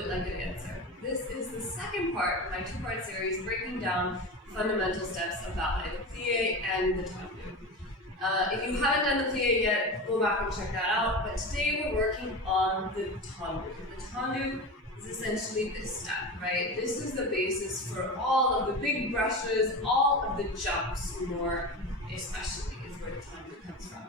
it like a dancer. This is the second part of my two-part series breaking down fundamental steps of ballet, the plie and the tendu. If you haven't done the plie yet, go back and check that out. But today we're working on the tendu. The tendu is essentially this step, right? This is the basis for all of the big brushes, all of the jumps, more especially is where the tendu comes from.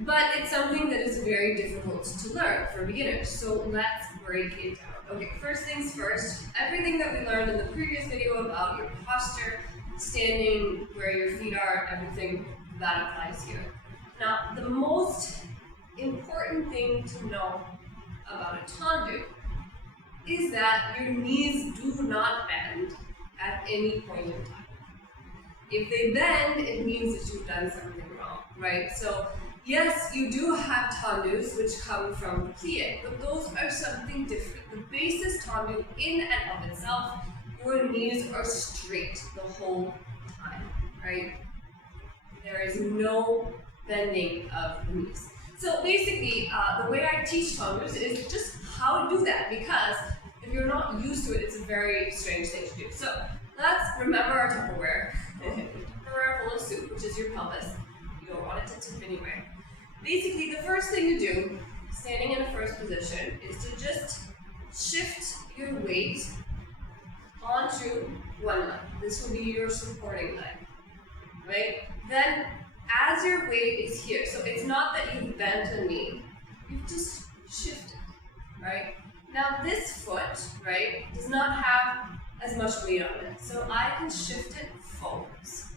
But it's something that is very difficult to learn for beginners, so let's break it down. Okay, first things first, everything that we learned in the previous video about your posture, standing, where your feet are, everything that applies here. Now, the most important thing to know about a tendu is that your knees do not bend at any point in time. If they bend, it means that you've done something wrong, right? So, yes, you do have tendus which come from plie, but those are something different. The basis tendu in and of itself, your knees are straight the whole time, right? There is no bending of the knees. So basically, the way I teach tendus is just how to do that, because if you're not used to it, it's a very strange thing to do. So let's remember our Tupperware. Tupperware full of soup, which is your pelvis. You don't want it to tip anywhere. Basically, the first thing to do, standing in a first position, is to just shift your weight onto one leg. This will be your supporting leg, right? Then, as your weight is here, so it's not that you've bent a knee, you've just shifted, right? Now this foot, right, does not have as much weight on it, so I can shift it forwards,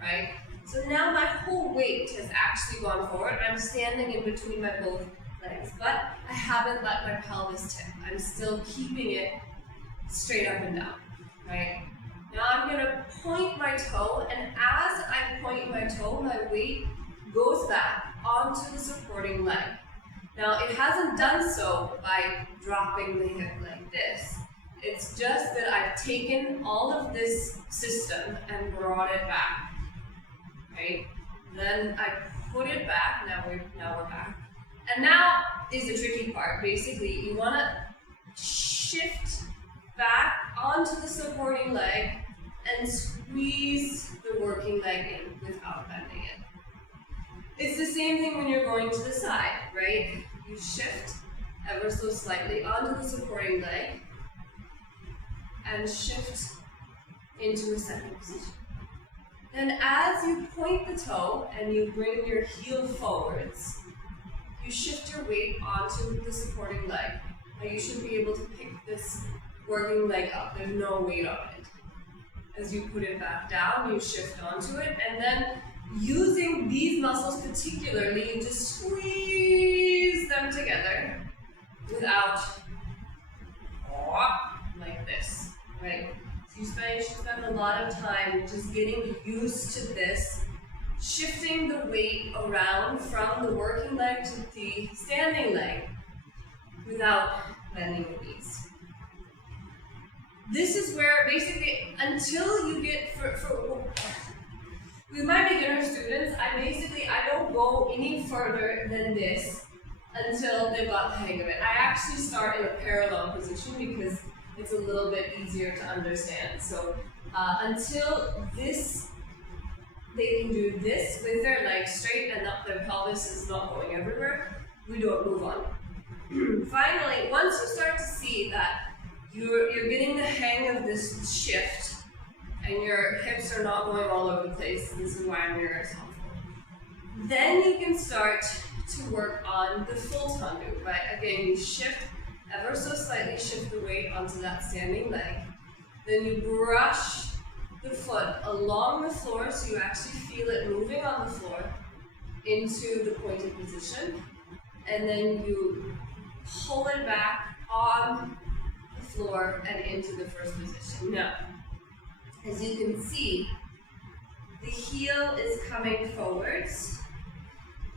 right? So now my whole weight has actually gone forward. I'm standing in between my both legs, but I haven't let my pelvis tip. I'm still keeping it straight up and down, right? Now I'm gonna point my toe, and as I point my toe, my weight goes back onto the supporting leg. Now it hasn't done so by dropping the hip like this. It's just that I've taken all of this system and brought it back. Right? Then I put it back, now we're back. And now is the tricky part. Basically, you want to shift back onto the supporting leg and squeeze the working leg in without bending it. It's the same thing when you're going to the side, right? You shift ever so slightly onto the supporting leg and shift into a second position. And as you point the toe and you bring your heel forwards, you shift your weight onto the supporting leg. Now you should be able to pick this working leg up. There's no weight on it. As you put it back down, you shift onto it, and then using these muscles particularly, you just squeeze them together without like this, right? You should spend a lot of time just getting used to this, shifting the weight around from the working leg to the standing leg without bending the knees. This is where basically, until you get, with my beginner students, I don't go any further than this until they've got the hang of it. I actually start in a parallel position because it's a little bit easier to understand. So until this, they can do this with their legs straight and their pelvis is not going everywhere, we don't move on. Finally, once you start to see that you're getting the hang of this shift and your hips are not going all over the place, this is why a mirror is helpful, then you can start to work on the full tendu. But again, you shift ever so slightly, shift the weight onto that standing leg. Then you brush the foot along the floor so you actually feel it moving on the floor into the pointed position. And then you pull it back on the floor and into the first position. Now, as you can see, the heel is coming forwards.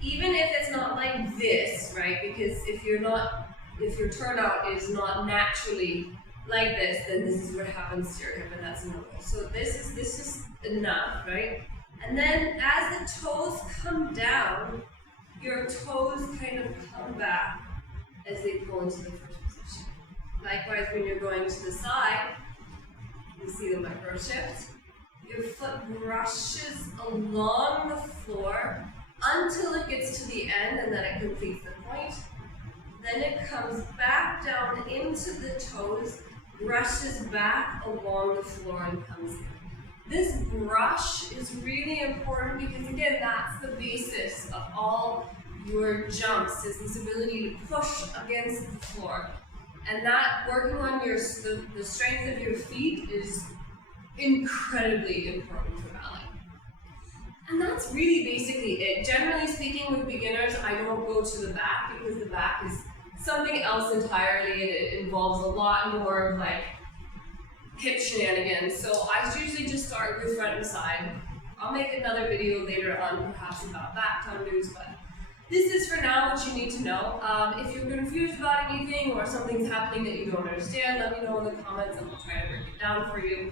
Even if it's not like this, right? Because if your turnout is not naturally like this, then this is what happens to your hip, and that's normal. So this is enough, right? And then as the toes come down, your toes kind of come back as they pull into the first position. Likewise, when you're going to the side, you see the micro shift. Your foot brushes along the floor until it gets to the end and then it completes the point. Then it comes back down into the toes, brushes back along the floor and comes in. This brush is really important because, again, that's the basis of all your jumps, is this ability to push against the floor. And that, working on the strength of your feet is incredibly important for ballet. And that's really basically it. Generally speaking, with beginners, I don't go to the back because the back is something else entirely, and it involves a lot more of like hip shenanigans. So I usually just start with front and side. I'll make another video later on perhaps about back tendus, but this is for now what you need to know. If you're confused about anything or something's happening that you don't understand, let me know in the comments and I'll try to break it down for you.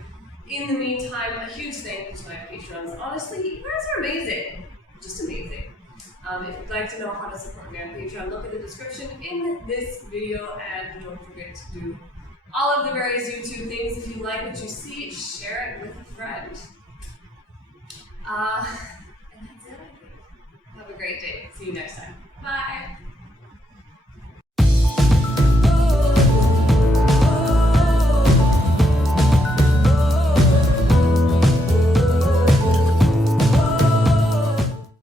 In the meantime, a huge thank you to my patrons. Honestly, you guys are amazing. Just amazing. If you'd like to know how to support me on Patreon, look at the description in this video, and don't forget to do all of the various YouTube things. If you like what you see, share it with a friend. And that's it, I think. Have a great day. See you next time. Bye.